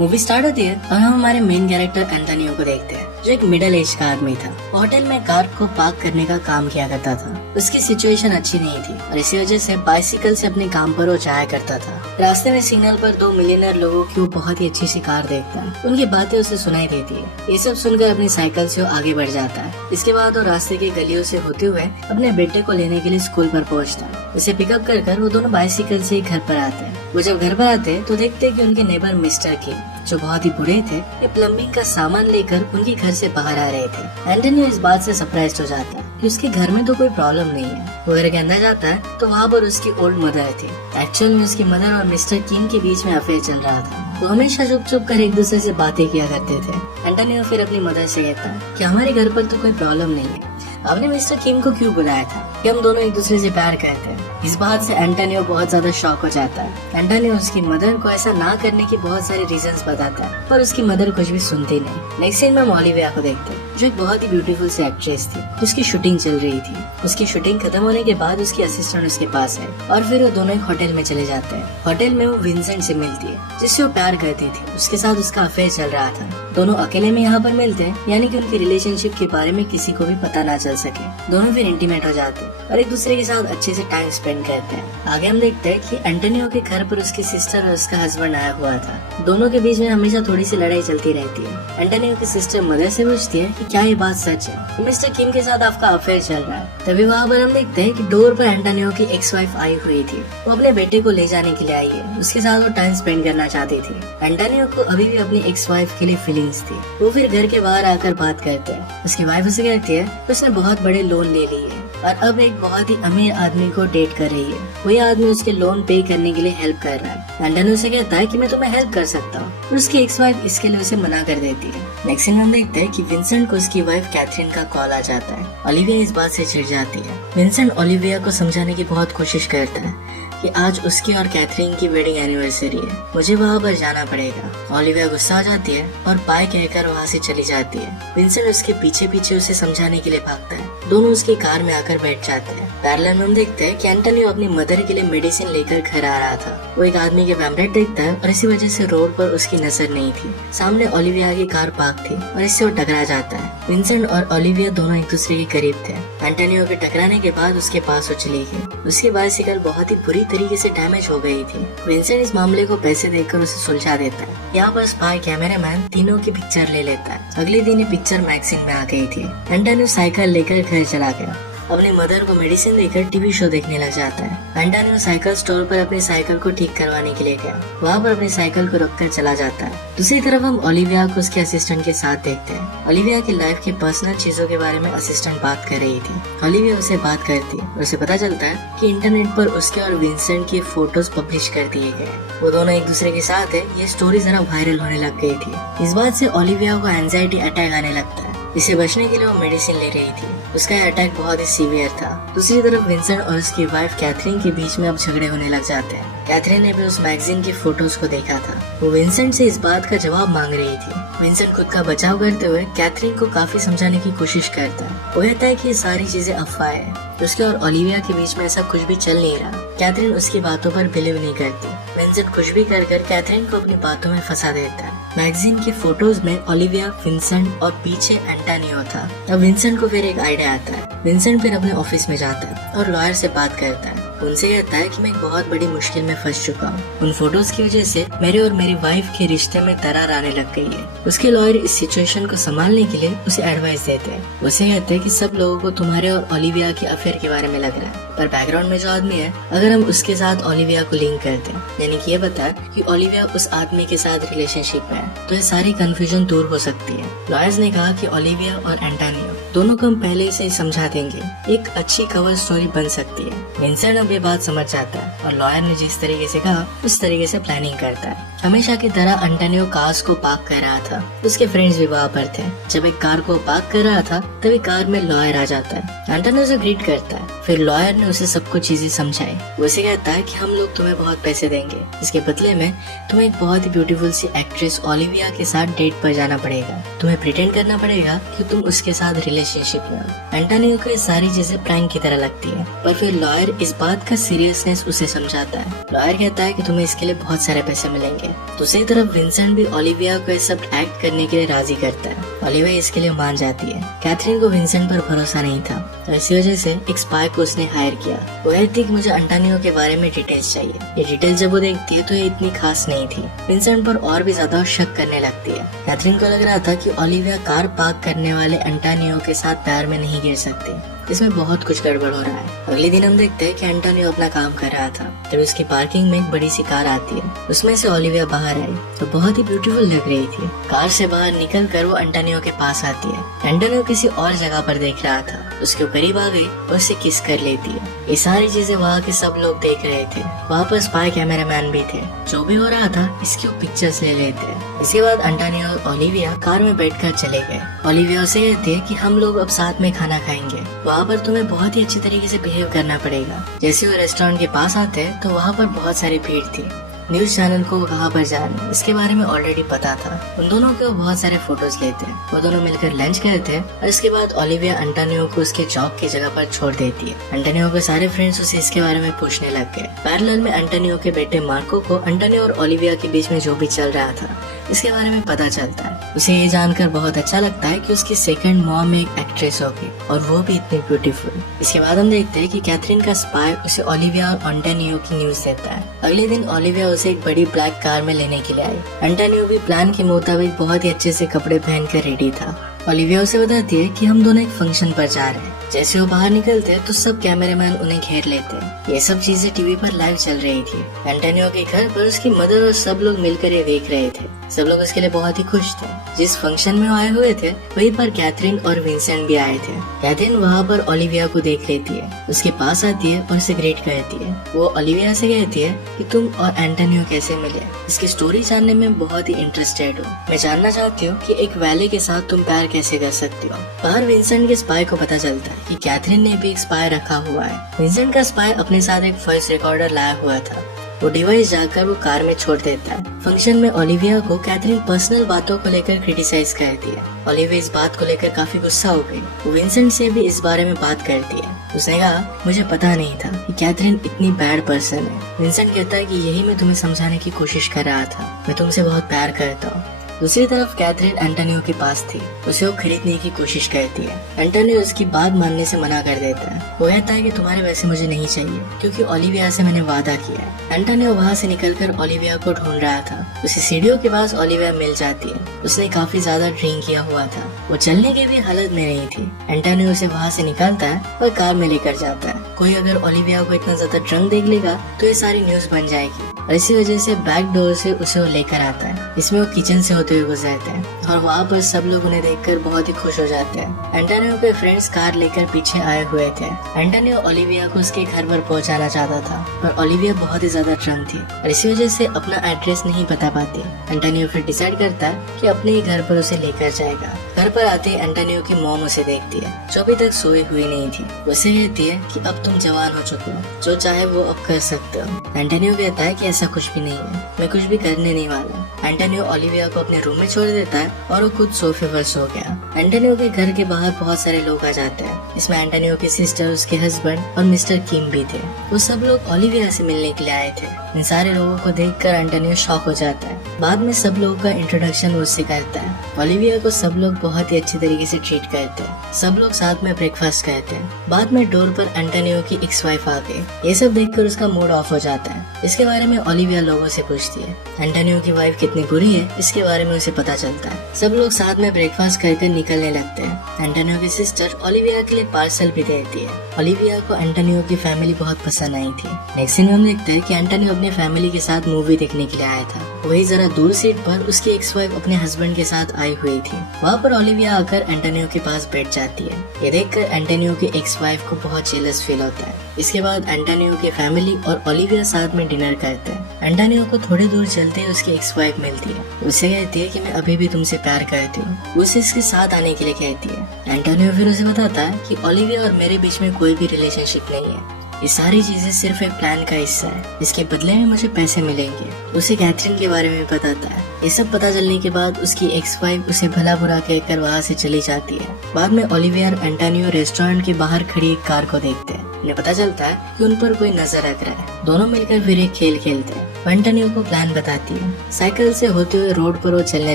Movie start होती है और हम हमारे मेन कैरेक्टर एंटोनियो को देखते हैं, जो एक मिडिल एज का आदमी था। होटल में कार को पार्क करने का काम किया करता था। उसकी सिचुएशन अच्छी नहीं थी और इसी वजह से बाइसिकल से अपने काम पर वो जाया करता था। रास्ते में सिग्नल पर 2 मिलियनर लोगों की वो बहुत ही अच्छी सी कार देखता है। उनकी बातें उसे सुनाई देती है। ये सब सुनकर अपनी साइकिल से वो आगे बढ़ जाता है। इसके बाद वो रास्ते की गलियों से होते हुए अपने बेटे को लेने के लिए स्कूल पर पहुंचता है। उसे पिकअप कर वो दोनों बाइसिकल से घर पर आते हैं। वो जब घर पर आते हैं तो देखते हैं कि उनके नेबर मिस्टर किम, जो बहुत ही बूढ़े थे, ये प्लम्बिंग का सामान लेकर उनके घर से बाहर आ रहे थे। एंटोनियो इस बात से सरप्राइज हो जाता है कि उसके घर में तो कोई प्रॉब्लम नहीं है। वो घर के अंदर जाता है तो वहाँ पर उसकी ओल्ड मदर थी। एक्चुअल में उसकी मदर और मिस्टर किम के बीच में अफेयर चल रहा था। वो हमेशा चुप चुप कर एक दूसरे से बातें किया करते थे। एंटोनियो फिर अपनी मदर से कहता है कि हमारे घर पर तो कोई प्रॉब्लम नहीं है, आपने मिस्टर किम को क्यों बुलाया था कि हम दोनों एक दूसरे से प्यार करते हैं। इस बात से एंटोनियो बहुत ज्यादा शॉक हो जाता है। एंटोनियो उसकी मदर को ऐसा ना करने की बहुत सारे रीजंस बताता है, पर उसकी मदर कुछ भी सुनती नहीं। नेक्स्ट सीन में हम ओलिविया को देखते हैं, जो एक बहुत ही ब्यूटीफुल सी एक्ट्रेस थी, जिसकी शूटिंग चल रही थी। उसकी शूटिंग खत्म होने के बाद उसकी असिस्टेंट उसके पास है और फिर वो दोनों एक होटल में चले जाते हैं। होटल में वो विंसेंट से मिलती है, जिससे वो प्यार करती थी। उसके साथ उसका अफेयर चल रहा था। दोनों अकेले में यहाँ पर मिलते हैं, यानी कि उनकी रिलेशनशिप के बारे में किसी को भी पता ना चल सके। दोनों फिर इंटीमेट हो जाते हैं और एक दूसरे के साथ अच्छे से टाइम स्पेंड करते हैं। आगे हम देखते हैं कि एंटोनियो के घर पर उसकी सिस्टर और उसका हस्बैंड आया हुआ था। दोनों के बीच में हमेशा थोड़ी सी लड़ाई चलती रहती है। एंटोनियो की सिस्टर मदर से पूछती है कि क्या ये बात सच है, मिस्टर किम के साथ आपका अफेयर चल रहा है। तभी वहाँ पर हम देखते हैं कि डोर पर एंटोनियो की एक्स वाइफ आई हुई थी। वो अपने बेटे को ले जाने के लिए आई है। उसके साथ वो टाइम स्पेंड करना चाहती थी। एंटोनियो को अभी भी अपनी एक्स वाइफ के लिए फीलिंग्स थी। वो फिर घर के बाहर आकर बात करते हैं। उसकी वाइफ उसे कहती है उसने बहुत बड़े लोन ले लिए है और अब एक बहुत ही अमीर आदमी को डेट कर रही है। वही आदमी उसके लोन पे करने के लिए हेल्प कर रहा है। एंटोनियो से कहता है कि मैं तुम्हें हेल्प कर सकता हूँ और उसकी एक्स वाइफ इसके लिए उसे मना कर देती है। नेक्स्ट सीन में हम देखते हैं कि विंसेंट को उसकी वाइफ कैथरीन का कॉल आ जाता है। ओलिविया इस बात से चिढ़ जाती है। विंसेंट ओलिविया को समझाने की बहुत कोशिश करता है कि आज उसकी और कैथरीन की वेडिंग एनिवर्सरी है, मुझे वहाँ पर जाना पड़ेगा। ओलिविया गुस्सा आ जाती है और बाय कहकर वहाँ से चली जाती है। विंसेंट उसके पीछे पीछे उसे समझाने के लिए भागता है। दोनों उसकी कार में आकर बैठ जाते हैं। पैरेलल में हम देखते हैं कि एंटोनियो अपनी मदर के लिए मेडिसिन लेकर घर आ रहा था। वो एक आदमी के पैम्पलेट देखता है और इसी वजह से रोड पर उसकी नजर नहीं थी। सामने ओलिविया की कार पार्क थी और इससे वो टकरा जाता है। विंसेंट और ओलिविया दोनों एक दूसरे के करीब थे। एंटोनियो के टकराने के बाद उसके पास वो चली गई। उसकी बाइसिकल बहुत ही बुरी तरीके से डैमेज हो गई थी। विंसेंट इस मामले को पैसे देकर उसे सुलझा देता है। यहाँ पर स्पाई कैमरामैन तीनों की पिक्चर ले लेता है। अगले दिन ये पिक्चर मैगजीन में आ गई थी। एंटोनियो साइकिल लेकर घर चला गया। अपनी मदर को मेडिसिन देकर टीवी शो देखने लग जाता है। एंटोनियो साइकिल स्टोर पर अपनी साइकिल को ठीक करवाने के लिए गया। वहाँ पर अपनी साइकिल को रखकर चला जाता है। दूसरी तरफ हम ओलिविया को उसके असिस्टेंट के साथ देखते हैं। ओलिविया की लाइफ की पर्सनल चीजों के बारे में असिस्टेंट बात कर रही थी। ओलिविया उसे बात करती है और उसे पता चलता है कि इंटरनेट पर उसके और विंसेंट की फोटोज पब्लिश कर दिए गए। वो दोनों एक दूसरे के साथ है। ये स्टोरी जरा वायरल होने लग गई थी। इस बात से ओलिविया को एंजाइटी अटैक आने लगता है। इसे बचने के लिए वो मेडिसिन ले रही थी। उसका अटैक बहुत ही सीवियर था। दूसरी तरफ विंसेंट और उसकी वाइफ कैथरीन के बीच में अब झगड़े होने लग जाते हैं। कैथरीन ने भी उस मैगजीन की फोटोज को देखा था। वो विंसेंट से इस बात का जवाब मांग रही थी। विंसेंट खुद का बचाव करते हुए कैथरीन को काफी समझाने की कोशिश करता है। वो कहता है कि ये सारी चीजें अफवाह है। उसके और ओलिविया के बीच में ऐसा कुछ भी चल नहीं रहा। कैथरीन उसकी बातों पर बिलीव नहीं करती। विंसेंट कुछ भी कर कैथरीन को अपनी बातों में फंसा देता है। मैगजीन की फोटोज में ओलिविया, विंसेंट और पीछे एंटोनियो था। अब विंसेंट को फिर एक आइडिया आता है। विंसेंट फिर अपने ऑफिस में जाता है और लॉयर से बात करता है। उनसे कहता है कि मैं एक बहुत बड़ी मुश्किल में फंस चुका हूँ। उन फोटोज की वजह से मेरे और मेरी वाइफ के रिश्ते में दरार आने लग गई है। उसके लॉयर इस सिचुएशन को संभालने के लिए उसे एडवाइस देते हैं। उसे कहते हैं कि सब लोगों को तुम्हारे और ओलिविया के अफेयर के बारे में लग रहा है, पर बैकग्राउंड में जो आदमी है, अगर हम उसके साथ ओलिविया को लिंक करते हैं, यानी कि ये बता कि ओलिविया उस आदमी के साथ रिलेशनशिप में है, तो ये सारी कंफ्यूजन दूर हो सकती है। लॉयर्स ने कहा कि ओलिविया और एंटोनियो दोनों को हम पहले से ही समझा देंगे। एक अच्छी कवर स्टोरी बन सकती है। विंसेंट अब ये बात समझ जाता है और लॉयर ने जिस तरीके से कहा उस तरीके से प्लानिंग करता है। हमेशा की तरह एंटोनियो कार्स को पार्क कर रहा था। उसके फ्रेंड्स भी वहाँ पर थे। जब एक कार को पार्क कर रहा था तभी कार में लॉयर आ जाता है। एंटोनियो से ग्रीट करता है। फिर लॉयर ने उसे सब कुछ चीजें समझाई। वो उसे कहता है कि हम लोग तुम्हें बहुत पैसे देंगे, इसके बदले में तुम्हें एक बहुत ही ब्यूटीफुल सी एक्ट्रेस ओलिविया के साथ डेट पर जाना पड़ेगा। तुम्हें प्रिटेंड करना पड़ेगा कि तुम उसके साथ रिलेशन रिलेशनशिप में। एंटोनियो को ये सारी चीजें प्रैंक की तरह लगती है, पर फिर लॉयर इस बात का सीरियसनेस उसे समझाता है। लॉयर कहता है कि तुम्हें इसके लिए बहुत सारे पैसे मिलेंगे। दूसरी तरफ विंसेंट भी ओलिविया को ये सब एक्ट करने के लिए राजी करता है। ओलिविया इसके लिए मान जाती है। कैथरीन को विंसेंट पर भरोसा नहीं था, तो इसी वजह से एक स्पाई को उसने हायर किया। वो कहती कि मुझे एंटोनियो के बारे में डिटेल्स चाहिए। ये डिटेल्स जब वो देखती है तो ये इतनी खास नहीं थी। विंसेंट पर और भी ज्यादा शक करने लगती है। कैथरीन को लग रहा था कि ओलिविया कार पार्क करने वाले एंटोनियो के साथ प्यार में नहीं गिर सकती। इसमें बहुत कुछ गड़बड़ हो रहा है। अगले दिन हम देखते हैं कि एंटोनियो अपना काम कर रहा था, तभी उसकी पार्किंग में एक बड़ी सी कार आती है। उसमें से ओलिविया बाहर आई तो बहुत ही ब्यूटीफुल लग रही थी। कार से बाहर निकल कर वो एंटोनियो के पास आती है। एंटोनियो किसी और जगह पर देख रहा था, उसके करीब आ गई और उससे किस कर लेती है। ये सारी चीजें वहाँ के सब लोग देख रहे थे। वहाँ पर स्पाई कैमरामैन भी थे। जो भी हो रहा था इसकी वो पिक्चर्स ले लेते हैं। इसके बाद एंटोनियो और ओलिविया कार में बैठकर चले गए। ओलिविया उसे कहती है कि हम लोग अब साथ में खाना खाएंगे, वहाँ पर तुम्हें बहुत ही अच्छी तरीके से बिहेव करना पड़ेगा। जैसे वो रेस्टोरेंट के पास आते तो वहाँ पर बहुत सारी भीड़ थी। न्यूज चैनल को कहाँ पर जाना इसके बारे में ऑलरेडी पता था। उन दोनों के बहुत सारे फोटोज लेते हैं। वो दोनों मिलकर लंच करते हैं और इसके बाद ओलिविया एंटोनियो को उसके जॉब की जगह पर छोड़ देती है। एंटोनियो के सारे फ्रेंड्स उसे इसके बारे में पूछने लग गए। पैरेलल में एंटोनियो के बेटे मार्को को एंटोनियो और ओलिविया के बीच में जो भी चल रहा था इसके बारे में पता चलता है। उसे ये जानकर बहुत अच्छा लगता है कि उसकी सेकंड मॉम एक एक्ट्रेस होगी और वो भी इतनी ब्यूटीफुल। इसके बाद हम देखते हैं कि कैथरीन का स्पाई उसे ओलिविया और एंटोनियो की न्यूज देता है। अगले दिन ओलिविया उसे एक बड़ी ब्लैक कार में लेने के लिए आई। एंटोनियो भी प्लान के मुताबिक बहुत ही अच्छे से कपड़े पहनकर रेडी था। ओलिविया उसे बताती है कि हम दोनों एक फंक्शन पर जा रहे हैं। जैसे वो बाहर निकलते हैं तो सब कैमरामैन उन्हें घेर लेते हैं। ये सब चीजें टीवी पर लाइव चल रही थी। एंटोनियो के घर पर उसकी मदर और सब लोग मिलकर ये देख रहे थे। सब लोग उसके लिए बहुत ही खुश थे। जिस फंक्शन में आए हुए थे वहीं पर कैथरीन और विंसेंट भी आए थे। कैथरीन वहाँ पर ओलिविया को देख लेती है, उसके पास आती है और उसे ग्रीट करती है। वो ओलिविया से कहती है कि तुम और एंटोनियो कैसे मिले, इसकी स्टोरी जानने में बहुत ही इंटरेस्टेड हूँ। मैं जानना चाहती हूँ कि एक वैले के साथ तुम प्यार कैसे कर सकती हो। बाहर विंसेंट के स्पाई को पता चलता है कि कैथरीन ने भी एक स्पाई रखा हुआ है। विंसेंट का स्पाई अपने साथ एक वॉइस रिकॉर्डर लाया हुआ था। वो डिवाइस जाकर वो कार में छोड़ देता है। फंक्शन में ओलिविया को कैथरीन पर्सनल बातों को लेकर क्रिटिसाइज करती है। ओलिविया इस बात को लेकर काफी गुस्सा हो गई। वो विंसेंट से भी इस बारे में बात करती है। उसने कहा मुझे पता नहीं था कि कैथरीन इतनी बैड पर्सन है। विंसेंट कहता है कि यही मैं तुम्हें समझाने की कोशिश कर रहा था, मैं तुमसे बहुत प्यार करता हूँ। दूसरी तरफ कैथरीन एंटोनियो के पास थी। उसे वो खरीदने की कोशिश करती है। एंटोनियो उसकी बात मानने से मना कर देता है। वो कहता है कि तुम्हारे पैसे मुझे नहीं चाहिए क्योंकि ओलिविया से मैंने वादा किया है। एंटोनियो वहाँ से निकलकर ओलिविया को ढूंढ रहा था। उसे सीढ़ियों के पास ओलिविया मिल जाती है। उसने काफी ज्यादा ड्रिंक किया हुआ था, वो चलने की भी हालत में नहीं थी। एंटोनियो उसे वहाँ से निकालता है और कार में लेकर जाता है। कोई अगर ओलिविया को इतना ज्यादा ड्रंक देख लेगा तो ये सारी न्यूज बन जाएगी और इसी वजह से बैक डोर से उसे वो लेकर आता है। इसमें वो किचन से होते हुए गुजरते हैं और वहाँ पर सब लोग उन्हें देखकर बहुत ही खुश हो जाते हैं। एंटोनियो के फ्रेंड्स कार लेकर पीछे आए हुए थे। एंटोनियो ओलिविया को उसके घर पर पहुँचाना चाहता था पर ओलिविया बहुत ही ज्यादा ड्रंक थी और इसी वजह से अपना एड्रेस नहीं बता पाती। एंटोनियो फिर डिसाइड करता है कि अपने ही घर पर उसे लेकर जाएगा। घर पर आते एंटोनियो की मॉम उसे देखती है जो अभी तक सोई हुई नहीं थी। उसे कहती है कि अब तुम जवान हो चुके हो, जो चाहे वो अब कर सकते हो। एंटोनियो कहता है कि ऐसा कुछ भी नहीं है, मैं कुछ भी करने नहीं वाला। एंटोनियो ओलिविया को अपने रूम में छोड़ देता है और वो खुद सोफे पर सो गया। एंटोनियो के घर के बाहर बहुत सारे लोग आ जाते हैं। इसमें एंटोनियो की सिस्टर, उसके हस्बैंड और मिस्टर किम भी थे। वो सब लोग ओलिविया से मिलने के लिए आए थे। इन सारे लोगों को देखकर एंटोनियो शॉक हो जाता है। बाद में सब लोगों का इंट्रोडक्शन उससे करता है। ओलिविया को सब लोग बहुत ही अच्छी तरीके से ट्रीट करते हैं। सब लोग साथ में ब्रेकफास्ट करते हैं। बाद में डोर पर एंटोनियो की एक्स वाइफ आ गई। ये सब देखकर उसका मूड ऑफ हो जाता है। इसके बारे में ओलिविया लोगों से पूछती है। एंटोनियो की वाइफ कितनी बुरी है इसके बारे में उसे पता चलता है। सब लोग साथ में ब्रेकफास्ट करके निकलने लगते हैं। एंटोनियो की सिस्टर ओलिविया के लिए पार्सल भी देती है। ओलिविया को एंटोनियो की फैमिली बहुत पसंद आई थी। नेक्स्ट सीन में हम देखते हैं कि एंटोनियो अपनी फैमिली के साथ मूवी देखने के लिए आया था। वही जरा दूर सीट पर उसकी एक्स वाइफ अपने हस्बैंड के साथ आई हुई थी। वहाँ पर ओलिविया आकर एंटोनियो के पास बैठ जाती है। ये देखकर एंटोनियो की एक्स वाइफ को बहुत जेलस फील होता है। इसके बाद एंटोनियो की फैमिली और ओलिविया साथ में डिनर करते हैं। एंटोनियो को थोड़ी दूर चलते ही उसकी एक्स वाइफ मिलती है। उसे कहती है कि मैं अभी भी तुमसे प्यार करती हूँ। उसे इसके साथ आने के लिए कहती है। एंटोनियो फिर उसे बताता है कि ओलिविया और मेरे बीच में कोई भी रिलेशनशिप नहीं है। ये सारी चीजें सिर्फ एक प्लान का हिस्सा है, इसके बदले में मुझे पैसे मिलेंगे। उसे कैथरीन के बारे में बताता है। ये सब पता चलने के बाद उसकी एक्स वाइफ उसे भला बुरा कहकर वहाँ से चली जाती है। बाद में ओलिविया और एंटोनियो रेस्टोरेंट के बाहर खड़ी एक कार को देखते हैं। उन्हें पता चलता है कि उन पर कोई नजर रख रहा है। दोनों मिलकर फिर एक खेल खेलते हैं। एंटोनियो को प्लान बताती है। साइकिल से होते हुए रोड पर वो चलने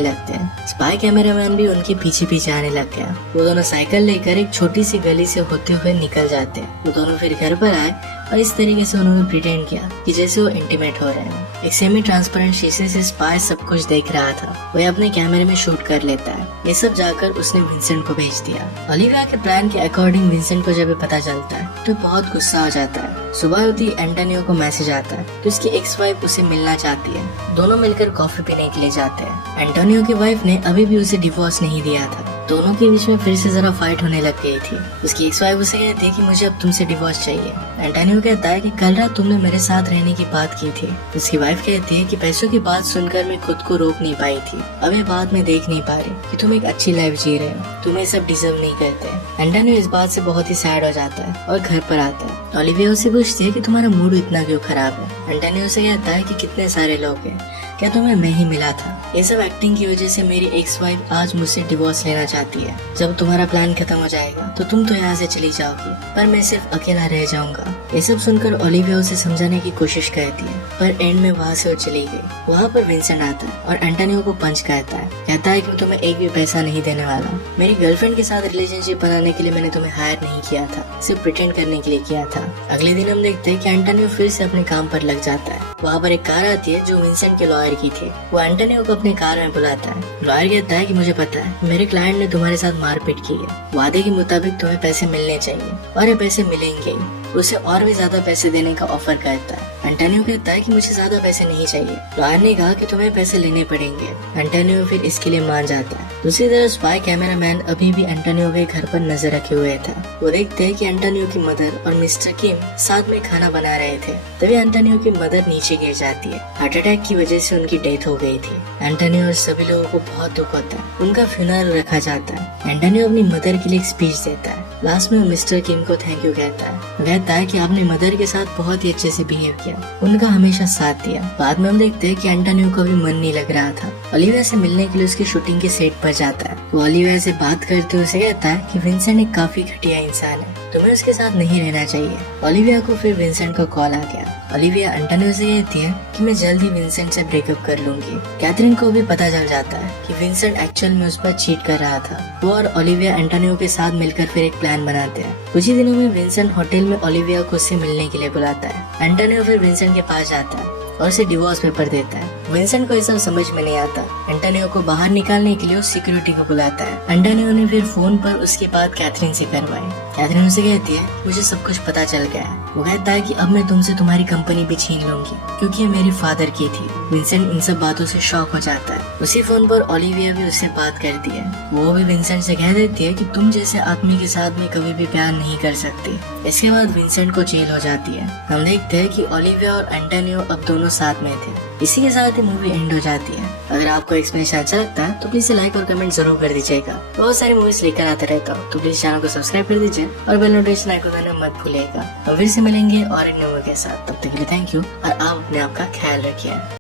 लगते हैं। स्पाई कैमरामैन भी उनके पीछे पीछे आने लग गया। वो दोनों साइकिल लेकर एक छोटी सी गली से होते हुए निकल जाते हैं। वो दोनों फिर घर पर आए और इस तरीके से उन्होंने प्रिटेंड किया कि जैसे वो इंटीमेट हो रहे हैं। एक सेमी ट्रांसपेरेंट शीशे से स्पाई सब कुछ देख रहा था। वह अपने कैमरे में शूट कर लेता है। ये सब जाकर उसने विंसेंट को भेज दिया। ओलिविया के प्लान के अकॉर्डिंग विंसेंट को जब पता चलता है तो बहुत गुस्सा हो जाता है। सुबह होती एंटोनियो को मैसेज आता है कि उसकी एक्स वाइफ उसे मिलना चाहती है। दोनों मिलकर कॉफी पीने के लिए जाते हैं। एंटोनियो की वाइफ ने अभी भी उसे डिवोर्स नहीं दिया था। दोनों के बीच में फिर से जरा फाइट होने लग गई थी। उसकी एक्स वाइफ उसे कहती है कि मुझे अब तुमसे डिवोर्स चाहिए। एंटोनियो कहता है कि कल रात तुमने मेरे साथ रहने की बात की थी। उसकी वाइफ कहती है कि पैसों की बात सुनकर मैं खुद को रोक नहीं पाई थी। अब ये बात मैं देख नहीं पा रही कि तुम एक अच्छी लाइफ जी रहे हो। तुम ये सब डिजर्व नहीं करते। एंटोनियो इस बात से बहुत ही सैड हो जाता है और घर पर आता है। ओलिविया उससे पूछती है कि तुम्हारा मूड इतना क्यों खराब है। एंटोनियो से कहता है कि कितने सारे लोग हैं, क्या तुम्हें मैं ही मिला था? ये सब एक्टिंग की वजह से मेरी एक्स वाइफ आज मुझसे डिवोर्स लेना चाहती है। जब तुम्हारा प्लान खत्म हो जाएगा तो तुम तो यहाँ से चली जाओगी, पर मैं सिर्फ अकेला रह जाऊंगा। ये सब सुनकर ओलिविया उसे समझाने की कोशिश करती है, पर एंड में वहाँ से वो चली गई। वहाँ पर विंसेंट आता है और एंटोनियो को पंच कहता है कि तुम्हें एक भी पैसा नहीं देने वाला। मेरी गर्लफ्रेंड के साथ रिलेशनशिप बनाने के लिए मैंने तुम्हें हायर नहीं किया था, सिर्फ प्रिटेंड करने के लिए किया था। अगले दिन हम देखते हैं कि एंटोनियो फिर से अपने काम पर लग जाता है। वहाँ पर एक कार आती है जो विंसेंट के लॉयर की थी। वो एंटोनियो को अपने कार में बुलाता है। लॉयर कहता है कि मुझे पता है मेरे क्लाइंट ने तुम्हारे साथ मारपीट की है। वादे के मुताबिक तुम्हें पैसे मिलने चाहिए और ये पैसे मिलेंगे ही। उसे और भी ज्यादा पैसे देने का ऑफर करता है। एंटोनियो कहता है कि मुझे ज्यादा पैसे नहीं चाहिए। लॉयर ने कहा कि तुम्हें पैसे लेने पड़ेंगे। एंटोनियो फिर इसके लिए मान जाता है। दूसरी तरफ स्पाई कैमरामैन अभी भी एंटोनियो के घर पर नजर रखे हुए था। वो देखते हैं कि एंटोनियो की मदर और मिस्टर किम साथ में खाना बना रहे थे। तभी एंटोनियो की मदर नीचे गिर जाती है। हार्ट अटैक की वजह से उनकी डेथ हो गई थी। एंटोनियो और सभी लोगों को बहुत दुख होता है। उनका फ्यूनरल रखा जाता है। एंटोनियो अपनी मदर के लिए एक स्पीच देता है। लास्ट में वो मिस्टर किम को थैंक यू कहता है। वो कहता है कि आपने मदर के साथ बहुत ही अच्छे से बिहेव किया, उनका हमेशा साथ दिया। बाद में हम देखते हैं कि एंटोनियो को भी मन नहीं लग रहा था। ओलिविया से मिलने के लिए उसकी शूटिंग के सेट पर जाता है। वो ओलिविया से बात करते हुए उसे कहता है कि विंसेंट एक काफी घटिया इंसान है, तुम्हें उसके साथ नहीं रहना चाहिए। ओलिविया को फिर विंसेंट का कॉल आ गया। ओलिविया एंटोनियो से कहती है कि मैं जल्द ही विंसेंट से ब्रेकअप कर लूंगी। कैथरीन को भी पता चल जाता है कि विंसेंट एक्चुअल में उस पर चीट कर रहा था। वो और ओलिविया एंटोनियो के साथ मिलकर फिर एक प्लान बनाते हैं। कुछ ही दिनों में विंसेंट होटल में ओलिविया को उससे मिलने के लिए बुलाता है। एंटोनियो फिर विंसेंट के पास जाता है और उसे डिवोर्स पेपर देता है। विंसेंट को ये सब समझ में नहीं आता। एंटोनियो को बाहर निकालने के लिए वो सिक्योरिटी को बुलाता है। एंटोनियो ने फिर फोन पर उसकी बात कैथरीन से करवाई। कैथरीन उसे कहती है मुझे सब कुछ पता चल गया है। वो कहता है कि अब मैं तुमसे तुम्हारी कंपनी भी छीन लूंगी क्योंकि ये मेरी फादर की थी। विंसेंट इन सब बातों से शॉक हो जाता है। उसी फोन पर ओलिविया भी उससे बात करती है। वो भी विंसेंट से कह देती है कि तुम जैसे आदमी के साथ में कभी भी प्यार नहीं कर सकती। इसके बाद विंसेंट को जेल हो जाती है। हम देखते हैं कि ओलिविया और एंटोनियो अब दोनों साथ में थे। इसी के साथ ही मूवी एंड हो जाती है। अगर आपको एक्सप्लेनेशन अच्छा लगता है तो प्लीज लाइक और कमेंट जरूर कर दीजिएगा। बहुत सारी मूवीज लेकर आते रहता हूँ, तो प्लीज चैनल को सब्सक्राइब कर दीजिए और बेल नोटिफिकेशन आइकन दबाना मत भूलिएगा। हम फिर से मिलेंगे और एक मूवी के साथ। तब तक के लिए थैंक यू और आप अपने आप का ख्याल रखिए।